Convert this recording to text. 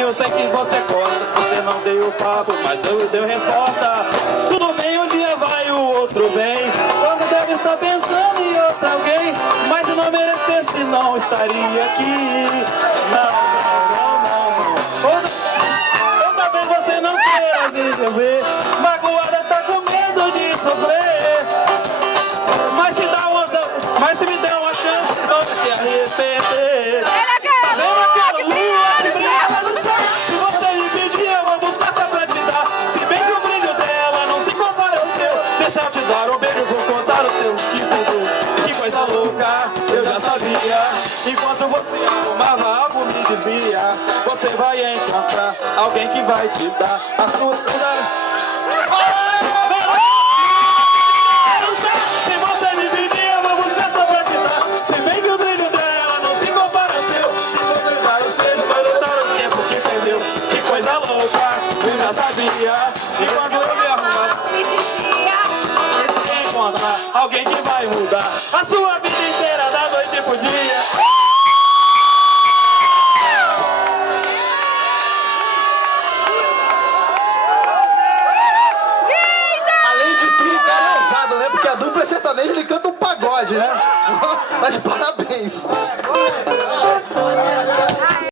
que eu sei que você gosta. Você não deu papo, mas eu dei resposta. Tudo bem, um dia vai, o outro vem. Você deve estar pensando em outro alguém, mas se não merecesse, não estaria aqui. Não. Outra vez você não queira me ver, magoada tá com medo de sofrer. Mas se me der uma chance, não se arrepender. Vem aquela lua que brilha lá no céu. Se você me pedir, eu vou buscar só pra te dar. Se bem que o brilho dela não se compara ao seu. Deixa eu te dar um beijo, vou contar o teu tipo. Que coisa louca, eu já sabia. Enquanto você arrumava algo, me dizia: você vai encontrar alguém que vai te dar a sua vida. Se você me pedir, eu vou buscar só pra te dar. Se bem que o brilho dela não se compara ao seu. Se for levar o seu, vai lutar o tempo que perdeu. Que coisa louca, eu já sabia. E quando eu me arrumava, me dizia: você vai encontrar alguém que vai mudar a sua vida inteira, da noite pro dia. Porque a dupla é sertaneja, ele canta um pagode, né? Tá de parabéns.